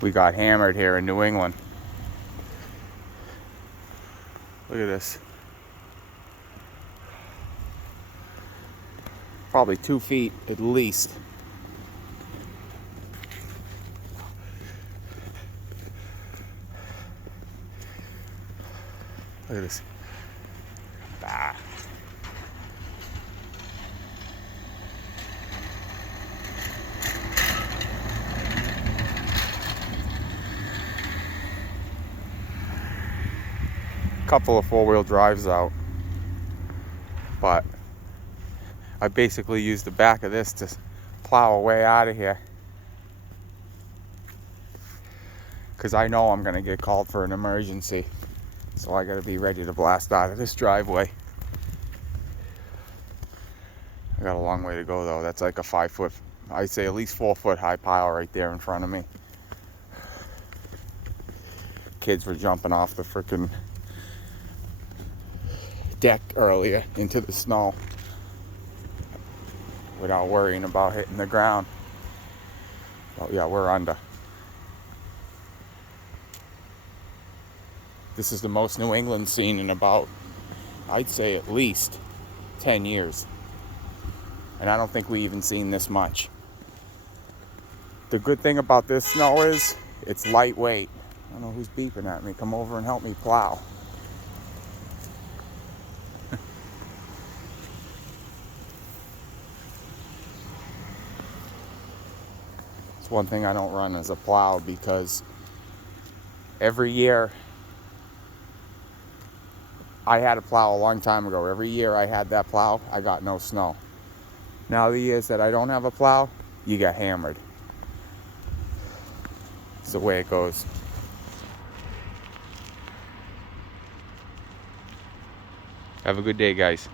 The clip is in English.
we got hammered here in New England. Look at this. Probably 2 feet at least. Look at this. Ah. Couple of 4-wheel drives out, but I basically used the back of this to plow a way out of here, because I know I'm gonna get called for an emergency, so I gotta be ready to blast out of this driveway. I got a long way to go though. That's like a 5-foot, I'd say at least 4-foot high pile right there in front of me. Kids were jumping off the frickin' deck earlier into the snow without worrying about hitting the ground. Oh yeah, we're under. This is the most New England seen in about, I'd say at least 10 years. And I don't think we even seen this much. The good thing about this snow is it's lightweight. I don't know who's beeping at me. Come over and help me plow. It's one thing I don't run as a plow, because every year, I had a plow a long time ago. Every year I had that plow, I got no snow. Now the years that I don't have a plow, you get hammered. It's the way it goes. Have a good day, guys.